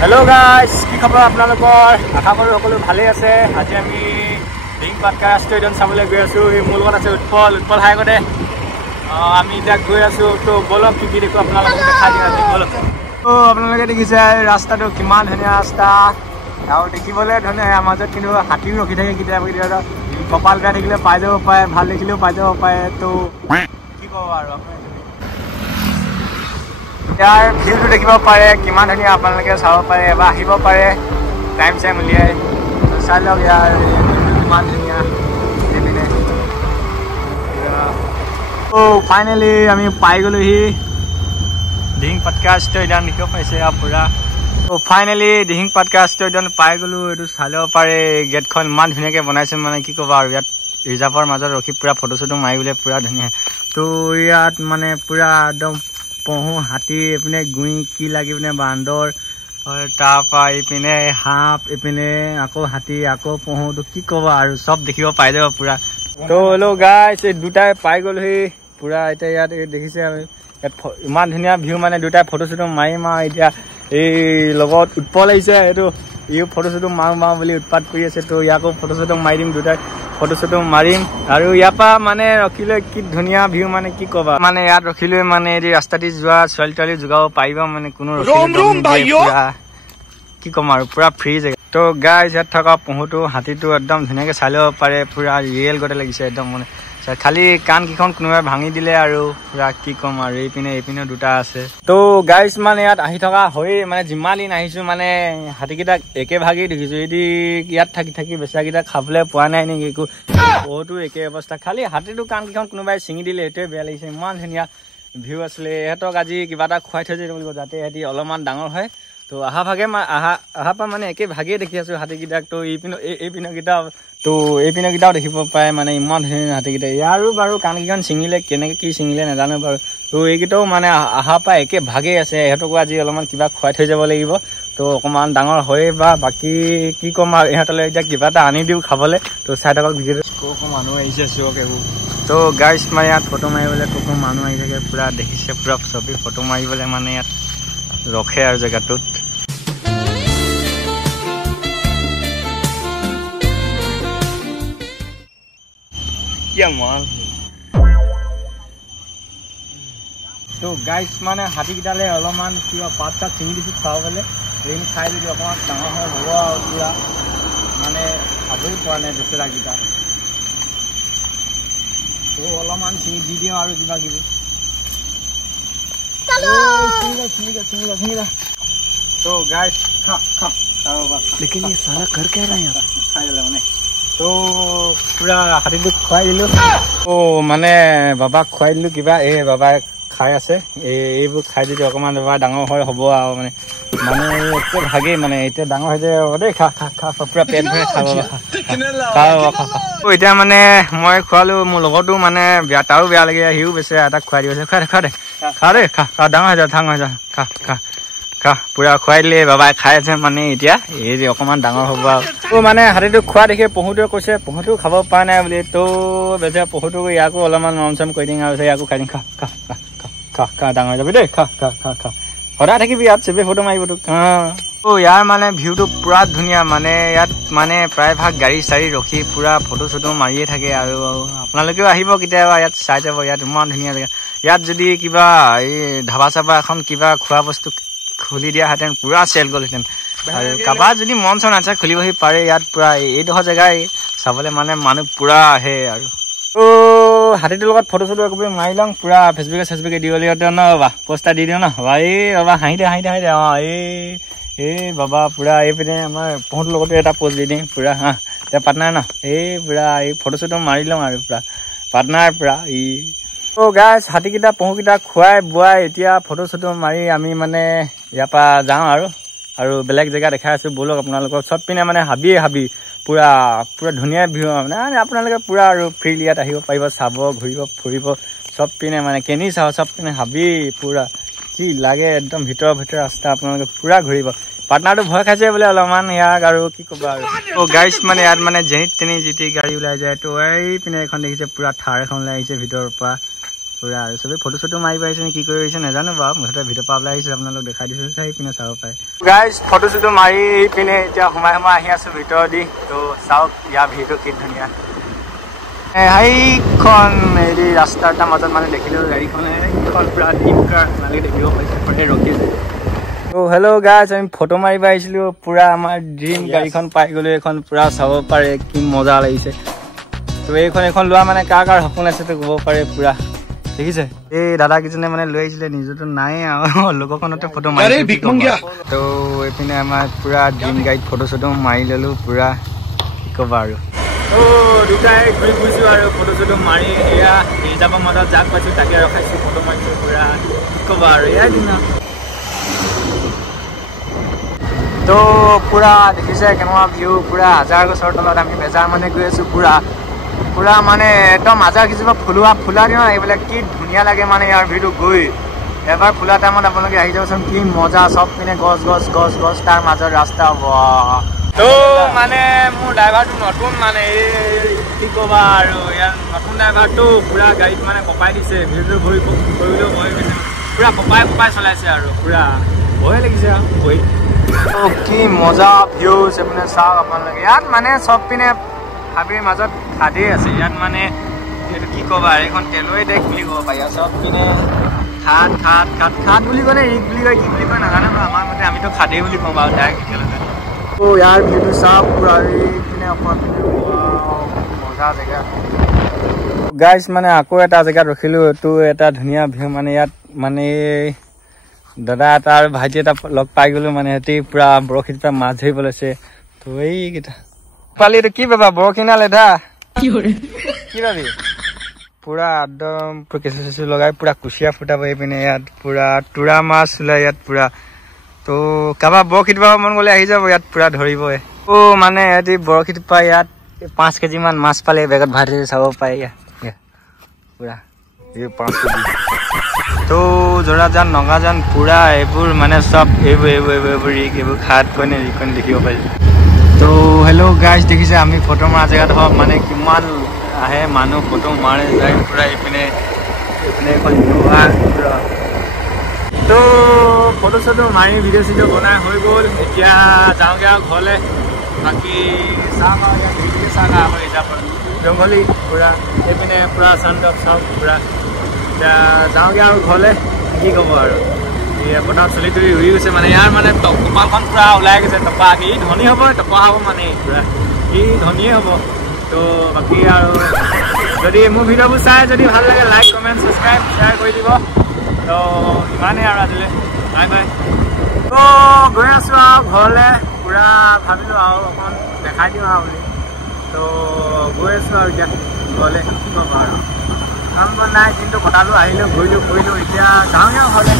hello guys কি খবৰ আপোনালোকৰ আশা কৰো সকলো ভালে আছে আজি আমি ডিং পাটকা ষ্টেডিয়াম চাবলৈ গৈ আছো এই মূল লগত আছে উৎপল হাই গতে আমি এতিয়া গৈ আছো তো বলক কি দেখো আপোনালোকক দেখাই দিম আজি বলক তো আপোনালোকে দেখিছে ৰাস্তাটো কিমান ধুনীয়া ৰাস্তা আৰু দেখিবলৈ ধুনীয়া মাজত কিন্তু হাতীও ৰখি থাকে কেতিয়াবা কপাল বেয়া থাকিলে পাই যাব পাৰে ভাল দেখিলেও পাই যাব পাৰে তো কি ক'ব আৰু यार ভিউটো দেখিব পাৰে কিমান ধুনীয়া আপোনালোকে চাব পাৰে বা আহিব পাৰে টাইম চাই উলিয়াই চাই লওক यार কিমান ধুনীয়া দেখিনে ও ফাইনালি আমি পাই গলোহি ডিং পাটকা ষ্টেডিয়াম দেখিব পাইছে আপুৰা ও ফাইনালি ডিং পাটকা ষ্টেডিয়াম পাই গলো এটো চাই লব পাৰে গেটখন ইমান ধুনীয়াকৈ বনাইছে মানে কি ক'বা আৰু ইয়াত ৰিজাৰ্ভৰ মাজত ৰখি পুৰা ফটো চটো মাৰিবলৈ পুৰা ধুনীয়া তো ইয়াত মানে পুৰা একদম পহু হাতী এপিনে গুই কি লাগি পিনে বান্দৰ আৰু তাৰপা ইপিনে হাঁপ ইপিনে আকৌ হাতী আকৌ পহুটো কি ক'বা আৰু সব দেখিব পাই যাব পুৰা তো হেল্ল' গাইছ এই দুটাই পাই গ'লোহি পুৰা এতিয়া ইয়াত দেখিছে আমি ইমান ধুনীয়া ভিউ মানে দুটাই ফটো চটো মাৰিম আৰু এতিয়া এই লগত উৎপল আহিছে এইটো ইও ফটো চটো মাৰো বুলি উৎপাত কৰি আছে তো ইয়াকো ফটো চটো মাৰি দিম দুটাই ফটো চটো মাৰিম আৰু ইয়াৰ পৰা মানে ৰখিলে কি ধুনীয়া ভিউ মানে কি ক'বা মানে ইয়াত ৰখিলে মানে এই ৰাস্তাটি যোৱা ছোৱালী যোগাব পাৰিব মানে কোনো কি ক'ম আৰু পুৰা ফ্ৰী জেগা তো গাইজ ইয়াত থকা পহুটো হাতীটো একদম ধুনীয়াকৈ চাই ল'ব পাৰে পুৰা ৰিয়েল গতে লাগিছে একদম মানে খালি কাণ কেইখন কোনোবাই ভাঙি দিলে আৰু পুৰা কি ক'ম আৰু এইপিনে দুটা আছে তো গাইজ মানে ইয়াত আহি থকা হৈ মানে যিমান দিন আহিছো মানে হাতীকেইটাক একে ভাগেই দেখিছো এদি ইয়াত থাকি বেচাকেইটা খাবলৈ পোৱা নাই নেকি একো বহুতো একে অৱস্থা খালি হাতীটো কাণ কেইখন কোনোবাই ছিঙি দিলে এইটোৱে বেয়া লাগিছে ইমান ধুনীয়া ভিউ আছিলে ইহঁতক আজি কিবা এটা খুৱাই থৈ যাব লাগিব যাতে সিহঁতি অলপমান ডাঙৰ হয় তো আহা পৰা মানে একে ভাগেই দেখি আছো হাতীকেইটাক তো এইপিনকেইটাও দেখিব পায় মানে ইমান ধুনীয়া হাতীকেইটা ইয়াৰো বাৰু কাণকেইখন ছিঙিলে কেনেকৈ কি ছিঙিলে নাজানো বাৰু তো এইকেইটাও মানে আহা পৰা একে ভাগেই আছে ইহঁতকো আজি অলপমান কিবা খুৱাই থৈ যাব লাগিব তো অকণমান ডাঙৰ হয় বা বাকী কি ক'ম আৰু ইহঁতলৈ এতিয়া কিবা এটা আনি দিওঁ খাবলৈ তো চাই থাকক ভিডিঅ'টো মানুহ আহিছে চক এইবোৰ তো গাইজ মানে ইয়াত ফটো মাৰিবলৈ কোনো মানুহ আহি থাকে পুৰা দেখিছে পুৰা চবেই ফটো মাৰিবলৈ মানে ইয়াত ৰখে আৰু জেগাটোত তো গাইজ মানে হাতীকেইটালে অলপমান কিবা পাত চাত ছিঙি দিছোঁ খুৱাবলৈ এইখিনি খাই যদি অকণমান ডাঙৰ হয় হ'ব আৰু পুৰা মানে খাবই পোৱা নাই বেচেৰাকেইটা তো অলপমান ছিঙি দি দিওঁ আৰু কিবা কিবি तो गाइस लेकिन ये साला कर क्या रहा है यहाँ तो पूरा हाथीটো খুৱাই দিলো ও মানে বাবাক খুৱাই দিলো কিবা এই বাবাই খাই আছে এইবোৰ খাই যদি অকণমান বাবা ডাঙৰ হয় হ'ব আৰু মানে একে ভাগেই মানে এতিয়া ডাঙৰ হৈ যায় দেই খা পুৰা পেট ভৰাই খাব এতিয়া মানে মই খোৱালো মোৰ লগতো মানে তাৰো বেয়া লাগে সিও বেচে এটাক খুৱাই দিব খা দেই খা ডাঙৰ হৈ যা খা পুৰা খুৱাই দিলে বাবাই খাই আছে মানে এতিয়া এই যে অকণমান ডাঙৰ হ'ব আৰু মানে হাতীটো খোৱা দেখি পহুটোৱে কৈছে পহুটো খাব পৰা নাই বুলি তো বেচে পহুটোক ইয়াকো অলপমান মৰম চৰম কৰি দিম আৰু ইয়াকো খাই দিম খা ডাঙৰ হৈ যাবি দেই খা সদায় থাকিবি ইয়াত চবেই ফটো মাৰিব তোক ইয়াৰ মানে ভিউটো পুৰা ধুনীয়া মানে ইয়াত মানে প্ৰায়ভাগ গাড়ী চাৰি ৰখি পুৰা ফটো চটো মাৰিয়ে থাকে আৰু আপোনালোকেও আহিব কেতিয়াবা ইয়াত চাই যাব ইয়াত ইমান ধুনীয়া জেগা ইয়াত যদি কিবা এই ধাবা চাবা এখন কিবা খোৱা বস্তু খুলি দিয়াহেঁতেন পুৰা চেল গ'লহেঁতেন আৰু কাৰোবাৰ যদি মন চন আছে খুলিবহি পাৰে ইয়াত পুৰা এইডোখৰ জেগাই চাবলৈ মানে মানুহ পুৰা আহে আৰু হাতীটোৰ লগত ফটো চটো একবাৰে মাৰি লওঁ পুৰা ফেচবুকে দিব লাগিব ন বাবা পোষ্টাৰ দি দিওঁ ন বাবা হাঁহি দে এই বাবা পুৰা এইপিনে আমাৰ পহুটোৰ লগতো এটা পোষ্ট দি দিম পুৰা এতিয়া পাৰ্টনাৰ ন পুৰা এই ফটো চটো মাৰি লওঁ আৰু পুৰা পাৰ্টনাৰ পুৰা গাইজ হাতীকেইটা পহুকেইটা খুৱাই বোৱাই এতিয়া ফটো চটো মাৰি আমি মানে ইয়াৰ পৰা যাওঁ আৰু বেলেগ জেগা দেখাই আছোঁ ব'লক আপোনালোকক চব পিনে মানে হাবি পুৰা ধুনীয়া ভিউ মানে আপোনালোকে পুৰা আৰু ফ্ৰীলি ইয়াত আহিব পাৰিব চাব ঘূৰিব ফুৰিব চব পিনে মানে কেনি চাব চব পিনে হাবি পুৰা কি লাগে একদম ভিতৰ ৰাস্তা আপোনালোকে পুৰা ঘূৰিব পাৰ্টনাৰটো ভয় খাইছে বোলে অলপমান ইয়াক আৰু কি ক'ব আৰু গাইজ মানে ইয়াত মানে যেনি তেনি যি গাড়ী ওলাই যায় তো এই পিনে এখন দেখিছে পুৰা থাৰ এখন ওলাই আহিছে ভিতৰৰ পৰা পুৰা আৰু চবেই ফটো চটো মাৰি পাৰিছে নে কি কৰি আহিছে নাজানো বাৰু মুঠতে ভিডিঅ' পৰা ওলাই আহিছে আপোনালোক দেখাই দিছোঁ চাই পিনে চাব পাৰে গাইজ ফটো চটো মাৰি পিনে এতিয়া সোমাই আহি আছোঁ ভিতৰত দি তো চাওক ইয়াৰ ভিউটো কি ধুনীয়া সেইখন হেৰি ৰাস্তা এটাৰ মাজত মানে দেখিলোঁ গাড়ীখনে এইখন পুৰা ডিপ কাৰ আপোনালোকে দেখিব পাৰিছে ফটে ৰখিছে তো হেল্ল' গাইজ আমি ফটো মাৰিব আহিছিলোঁ পুৰা আমাৰ ড্ৰিম গাড়ীখন পাই গ'লোঁ এইখন পুৰা চাব পাৰে কি মজা লাগিছে তো এইখন লোৱা মানে কাৰ সপোন আছে তো ক'ব পাৰে পুৰা দেখিছে এই দাদা কেইজনে মানে লৈ আহিছিলে নিজৰটো নাই আৰু লোকখনতে ফটো মাৰি তো এইপিনে আমাৰ পুৰা ড্ৰিম গাড়ীত ফটো চটো মাৰি ল'লোঁ পুৰা কি ক'বা আৰু দুটাই ঘূৰি ফুৰিছোঁ আৰু ফটো চটো মাৰি এয়া ৰিজাৰ্ভৰ মাজত যাক পাইছোঁ তাকে ৰখাইছোঁ ফটো মাৰিছোঁ পুৰা কি ক'বা আৰু এয়াই দিন তো পুৰা দেখিছে কেনেকুৱা ভিউ পুৰা হাজাৰ গছৰ তলত আমি বেজাৰ মানে গৈ আছোঁ পুৰা মানে একদম হাজাৰ কিছুমান ফুলা দিন এইবিলাক কি ধুনীয়া লাগে মানে ইয়াৰ ভিউটো গৈ এবাৰ ফুলা টাইমত আপোনালোকে আহি যাবচোন কি মজা চব পিনে গছ তাৰ মাজৰ ৰাস্তা তো মানে মোৰ ড্ৰাইভাৰটো নতুন মানে কি ক'বা আৰু ইয়াৰ নতুন ড্ৰাইভাৰটো পুৰা গাড়ীত মানে কপাই দিছে ভিউটো কৰিলেও ভয় গৈছে পুৰা কপাই চলাইছে আৰু পুৰা ভয়ে লাগিছে আৰু ভয় কি মজা ভিউ মানে চাওক আপোনালোকে ইয়াত মানে চব পিনে হাবিৰ মাজত খাদেই আছে ইয়াত মানে এইটো কি ক'বা এইখন তেলৰে দেশ বুলি ক'ব পাৰি আৰু চব পিনে খাদ বুলি ক'লে ৰিক বুলি কয় কি বুলি কয় নাজানো আমাৰ মতে আমিতো খাদেই বুলি কওঁ বাৰু ডাইৰেক্ট একেলগে তো ইয়াৰ ভিউটো চাওক পুৰা এইপিনে অকণ মজা জেগা গাইজ মানে আকৌ এটা জেগাত ৰখিলোঁ এইটো এটা ধুনীয়া ভিউ মানে ইয়াত মানে দাদা এটা আৰু ভাইটি এটা লগ পাই গ'লোঁ মানে সিহঁতি পুৰা বৰশীত পৰা মাছ ধৰিব লৈছে তো এইকেইটা পালি এইটো কি পাবা বৰশী না লেধা কি পাবি পুৰা একদম কেঁচু চেঁচু লগাই পুৰা কুচিয়া ফুটাব এইপিনে ইয়াত পুৰা তোৰা মাছ ওলাই ইয়াত পুৰা তো কাৰোবাৰ বৰশীত পাব মন গ'লে আহি যাব ইয়াত পুৰা ধৰিবই মানে সিহঁতি বৰশীত পাই ইয়াত 5 কেজিমান মাছ পালে বেগত ভৰাই থৈ চাব পাৰে ইয়াত পুৰা এই 5 কেজি তো জোৰাজান নগাজান পুৰা এইবোৰ মানে চব এইবোৰ খাট কইনে ৰিকইনে দেখিব পাৰি তো হেল্ল' গাইজ দেখিছে আমি ফটো মৰা জেগাত হওক মানে কিমান আহে মানুহ ফটো মাৰে যায় পুৰা এইপিনে এখন পুৰা তো ফটো চটো মাৰি ভিডিঅ' চিডিঅ' বনাই হৈ গ'ল এতিয়া যাওঁগৈ আৰু ঘৰলৈ বাকী চাম আৰু ইয়াত ভিডিঅ' চাম আৰু ৰিজাৰ্ভৰ জংঘলী পুৰা এইপিনে পুৰা চান্দক চাওক পুৰা এতিয়া যাওঁগৈ আৰু ঘৰলৈ কি ক'ব আৰু পথাৰত চলি তুলি ৰুই গৈছে মানে ইয়াৰ মানে কপালখন পুৰা ওলাই গৈছে টপা ই ধনী হ'ব টপা হ'ব মানে পুৰা ই ধনীয়ে হ'ব তো বাকী আৰু যদি মোৰ ভিডিঅ'বোৰ চাই যদি ভাল লাগে লাইক কমেণ্ট ছাবস্ক্ৰাইব শ্বেয়াৰ কৰি দিব তো ইমানেই আৰু আজিলৈ বাই বাই তো গৈ আছোঁ আৰু ঘৰলৈ পুৰা ভাবিলোঁ আৰু অকণ দেখাই দিওঁ আৰু বুলি তো গৈ আছোঁ আৰু এতিয়া ঘৰলৈ কি ক'ব আৰু কাম বন নাই কিন্তু কটালোঁ আহিলোঁ ঘূৰিলোঁ ফুৰিলোঁ এতিয়া যাওঁগৈ ঘৰলৈ